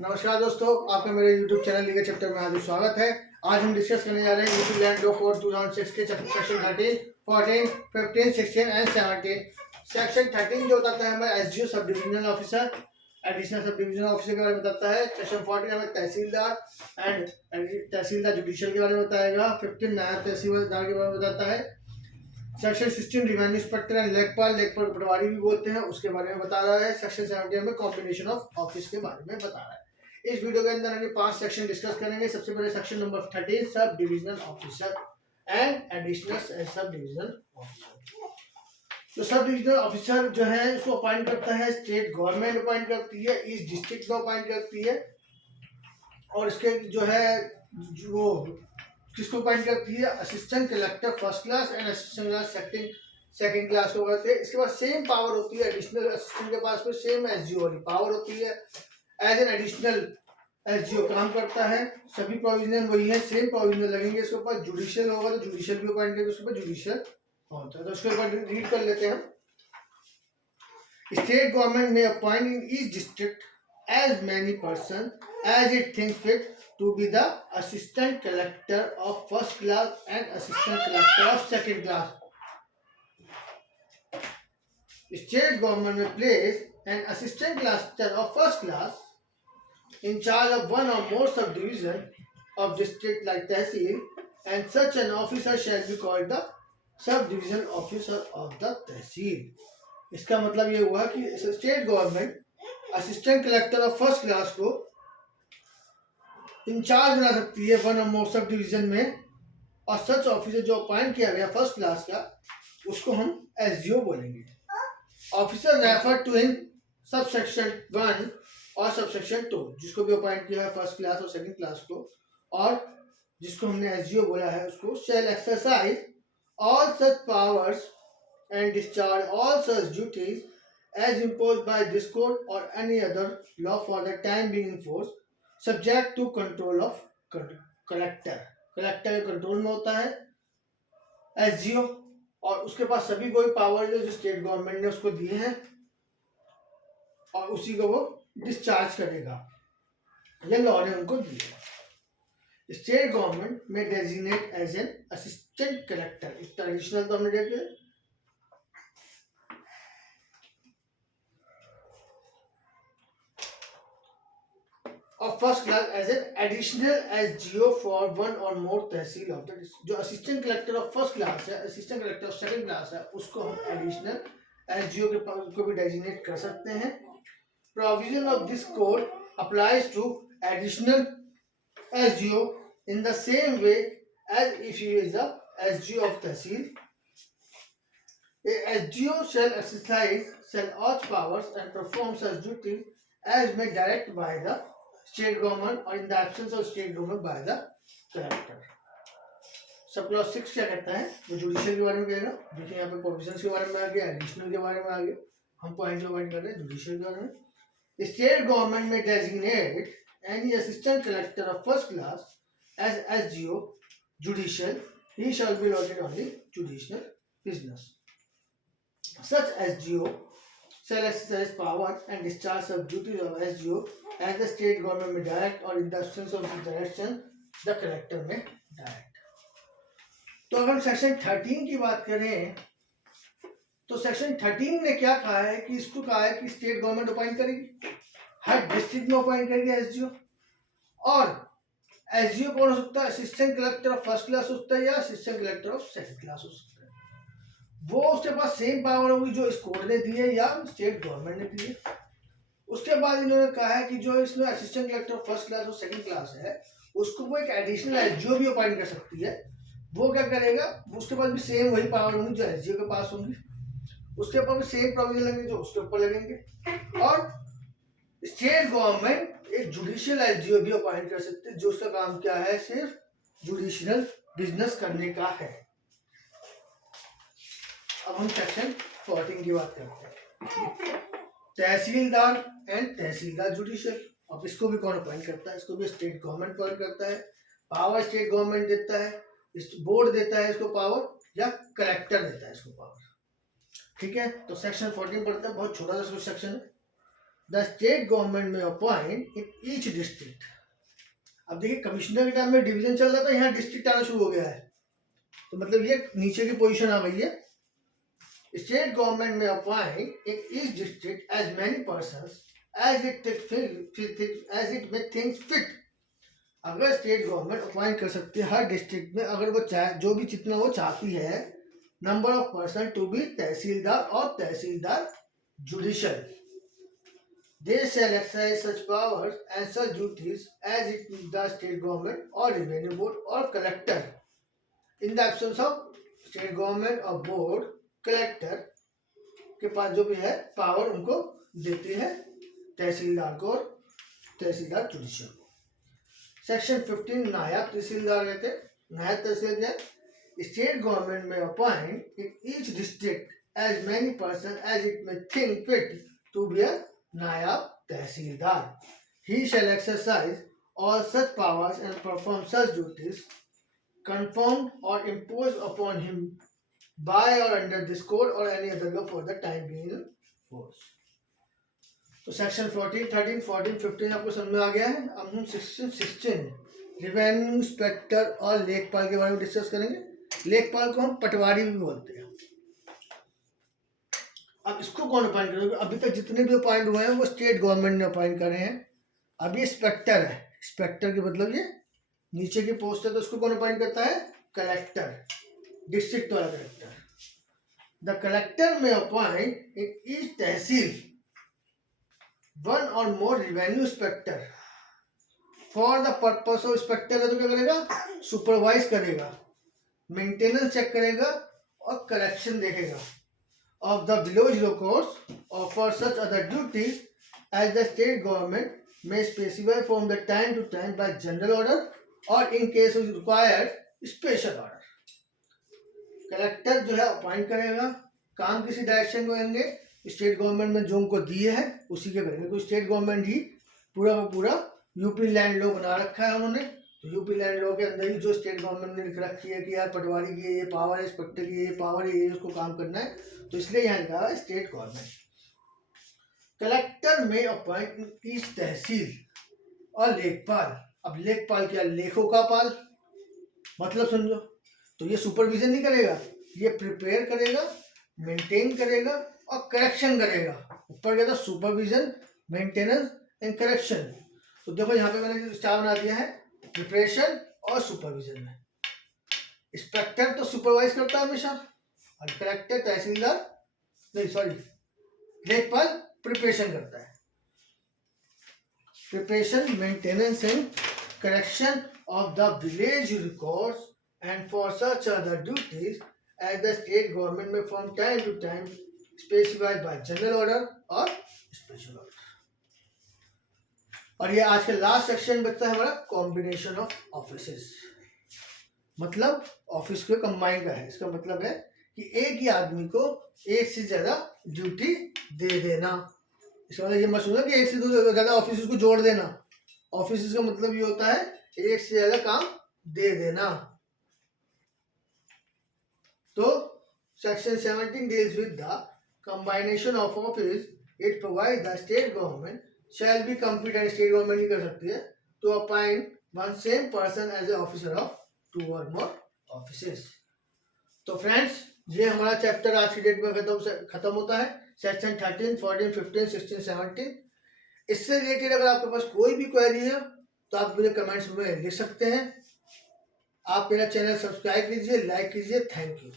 नमस्कार दोस्तों, आपका मेरे YouTube चैनल लीगल चैप्टर में हार्दिक स्वागत है। आज हम डिस्कस करने जा रहे हैं यूपी लैंड लॉ कोड 2006 के सेक्शन 13, 14, 15, 16 एंड 17। सेक्शन 13 जो बताता है हमें SDO sub divisional officer, additional sub divisional officer के बारे में बताता है। सेक्शन 14 हमें तहसीलदार एंड तहसीलदार जुडिशियल के बारे में बताएगा। 15 नायब तहसीलदार के बारे में बताता है। सेक्शन 16 रिवेन्यू इंस्पेक्टर एंड लेखपाल को पटवारी भी बोलते हैं, उसके बारे में बता रहा है। सेक्शन 17 में कॉम्बिनेशन ऑफ ऑफिस के बारे में बता रहा है। इस वीडियो के अंदर हम 5 सेक्शन डिस्कस करेंगे। सबसे पहले section number 13 sub divisional officer and additional sub divisional officer. तो सब डिविजनल ऑफिसर जो है उसको अपॉइंट करता है स्टेट गवर्नमेंट अपॉइंट करती है, ईस्ट डिस्ट्रिक्ट को अपॉइंट करती है। और इसके जो है वो किसको अपॉइंट करती है, assistant collector first class and assistant class second class को करते हैं। इसके बाद सेम पावर होती है एडिशनल असिस्टेंट के पास में, सेम एसडीओ वाली पावर होती है। एज एन एडिशनल एसडीओ काम करता है, सभी प्रोविजन वही है, सेम प्रोविजन लगेंगे। इसके ऊपर जुडिशियल होगा तो जुडिशियल भी अपॉइंट करेंगे, उसके ऊपर जुडिशियल होता है। तो उसके ऊपर रीड कर लेते हैं हम। स्टेट गवर्नमेंट में appoint in each district as many person as it thinks fit to be the assistant collector of first class and assistant collector of second class. State government may place an assistant collector of first class in charge of one or more subdivision of district like tehsil, and such an officer shall be called the subdivision officer of the tehsil. इसका मतलब ये हुआ कि state government assistant collector of first class को in charge बना सकती है one or more sub division में, और सच ऑफिसर जो अपॉइंट किया गया फर्स्ट क्लास का उसको हम एसडीओ बोलेंगे। Officer refer to in sub section 1 और सब सेक्शन 2, जिसको भी अपॉइंट किया है फर्स्ट क्लास और सेकंड क्लास को, और जिसको हमने एसडीओ बोला है उसको, shall exercise all such powers and discharge all such duties as imposed by this code और any other law for the time being in force subject to control of collector. Collector के control में होता है SDO, और उसके पास सभी कोई power जो स्टेट गवर्नमेंट ने उसको दिए हैं और उसी को वो डिस्चार्ज करेगा, ये लॉ ने उनको दिए। स्टेट गवर्नमेंट में designate as an assistant collector, इस ट्रेडिशनल तो हमने देखे of first class as an additional SGO for one or more tehsil of the district। जो assistant collector of first class है, assistant collector of second class है, उसको हम एडिशनल एसजीओ के पास को भी डेजिग्नेट कर सकते हैं। Provision of this code applies to additional SGO in the same way as if he is a SGO of tehsil. A SGO shall exercise all powers and perform such duties as may direct by the state government और in the absence of state government by the collector. Sub clause 6 क्या कहता है, वो judicial के बारे में कहेगा। देखिए यहाँ पे प्रोविजंस के बारे में आ गया, एडिशनल के बारे में आ गया, हम पॉइंट कर रहे हैं जुडिशियल के बारे में। स्टेट गवर्नमेंट में designate any assistant collector of first class as SDO judicial, he shall be allotted only judicial business. Such SDO shall exercise power and discharge of duties of SGO as the state government में direct और in the absence of direction the collector में direct। तो अगर section 13 की बात करें तो section 13 ने क्या कहा है कि इसको कहा है कि स्टेट गवर्नमेंट अपॉइंट करेगी, हर डिस्ट्रिक्ट में अपॉइंट करेगी एसडीओ, और एसडीओ कौन हो सकता है, assistant collector of first class हो सकता है या assistant collector of second class हो सकता है। वो उसके पास सेम पावर होगी जो इस कोड ने दी है या स्टेट गवर्नमेंट ने दी है। उसके बाद इन्होंने कहा है कि जो इसमें असिस्टेंट कलेक्टर फर्स्ट क्लास और सेकंड क्लास है उसको वो एक एडिशनल एसडीओ भी अपॉइंट कर सकती है। वो क्या करेगा, उसके पास भी सेम वही पावर होंगी जो एसडीओ के पास होंगी, उसके ऊपर भी सेम प्रोविजन लगेंगे जो उसके ऊपर लगेंगे। और स्टेट गवर्नमेंट एक जुडिशियल एसडीओ भी अपॉइंट कर सकते हैं जो उसका काम क्या है, सिर्फ जुडिशियल बिजनेस करने का है। अब हम सेक्शन 14 की बात करते हैं, तहसीलदार एंड तहसीलदार जुडिशियल। अब इसको भी कौन अपॉइंट करता है, इसको भी स्टेट गवर्नमेंट अपॉइंट करता है। पावर स्टेट गवर्नमेंट देता है, बोर्ड देता है इसको पावर, या कलेक्टर देता है इसको पावर। ठीक है, तो सेक्शन 14 पढ़ते हैं, बहुत छोटा सा सेक्शन है, द स्टेट गवर्नमेंट में अपॉइंट इन ईच डिस्ट्रिक्ट। अब देखिए कमिश्नर के टाइम में डिवीजन चल रहा था, यहाँ डिस्ट्रिक्ट आना शुरू हो गया है, तो मतलब ये नीचे की पोजीशन आ गई है। स्टेट गवर्नमेंट में appoint in each district as many persons as it may think fit. अगर स्टेट गवर्नमेंट अपॉइंट कर सकती है हर डिस्ट्रिक्ट में, अगर वो चाहे जो भी जितना वो चाहती है, number of person to be tehsildar और tehsildar judicial, they shall exercise such powers and such duties as it the state government or revenue board or collector. In the absence of state government or board, collector के पास जो भी है power उनको देते हैं, तहसीलदार को और तहसीलदार जुडिशियल को। सेक्शन 15 नायब तहसीलदार रहते हैं। नायब तहसीलदार स्टेट गवर्नमेंट में appoint in each district as many person as it may think fit to be a naib tehsildar. He shall exercise all such powers and perform such duties confirmed or imposed upon him by or under this code or any other law for the time being in force. तो section 14, 13, 14, 15 आपको समझ में आ गया है। अब हम section 16 revenue inspector और लेखपाल के बारे में डिस्कस करेंगे। लेखपाल को हम पटवारी भी बोलते हैं। अब इसको कौन अपॉइंट करेगा? अभी तक जितने भी अपॉइंट हुए हैं वो स्टेट गवर्नमेंट ने अपॉइंट करे हैं। अब ये इंस्पेक्टर है, इंस्पेक्टर के मतलब ये नीचे की पोस्ट है, तो इसको कौन अपॉइंट करता है? कलेक्टर, डिस्ट्रिक्ट वाला collector. The collector may appoint in each tehsil one or more revenue inspector for the purpose of. Inspector है तो क्या करेगा? सुपरवाइज करेगा, मेंटेनेंस चेक करेगा और करेक्शन देखेगा of the village records or for such other duties as the state government may specify from the time to time by general order or in case of required special order. Collector जो है appoint करेगा, काम किसी direction को देंगे, state government में जो उनको दिए हैं उसी के करेंगे। तो स्टेट गवर्नमेंट ही पूरा का पूरा यूपी लैंड लॉ बना रखा है उन्होंने, तो यूपी लैंड लॉ के अंदर ही जो स्टेट गवर्नमेंट ने लिख रखी है कि यार पटवारी की ये पावर है, इंस्पेक्टर की ये पावर है, ये उसको काम करना है, तो इसलिए यहाँ लिखा है state government. Collector may appoint each तहसील और लेखपाल। अब लेखपाल क्या? लेखों का पाल, मतलब समझो। तो ये सुपरविजन नहीं करेगा, ये प्रिपेयर करेगा, मेंटेन करेगा और करेक्शन करेगा। ऊपर क्या था? Supervision, maintenance and correction. तो देखो यहाँ पे मैंने स्टार बना दिया है प्रिपरेशन और सुपरविजन में। इंस्पेक्टर तो सुपरवाइज करता है हमेशा, और कलेक्टर तहसीलदार नहीं सॉरी लेखपाल प्रिपरेशन करता है। Preparation, maintenance and correction of the village records and for such other duties as the state government may from time to time specified by general order or special order. और ये आज का last section बचता है हमारा combination of offices. मतलब office को combine का है, इसका मतलब है कि एक ही आदमी को एक से ज्यादा ड्यूटी दे देना। इसका मतलब ये मत सुनो कि एक से ज्यादा ऑफिस को जोड़ देना। ऑफिस का मतलब ये होता है एक से ज्यादा काम दे देना। तो section 17 deals with the combination of office. It provide the state government shall be competent, state government नहीं कर सकती है, to appoint one same person as a officer of two or more offices। तो फ्रेंड्स ये हमारा chapter आज की date में खत्म होता है, सेक्शन 13, 14, 15, 16, 17। इससे रिलेटेड अगर आपके पास कोई भी क्वेरी है तो आप मुझे कमेंट्स में लिख सकते हैं। आप मेरा चैनल सब्सक्राइब कीजिए, लाइक कीजिए। Thank you.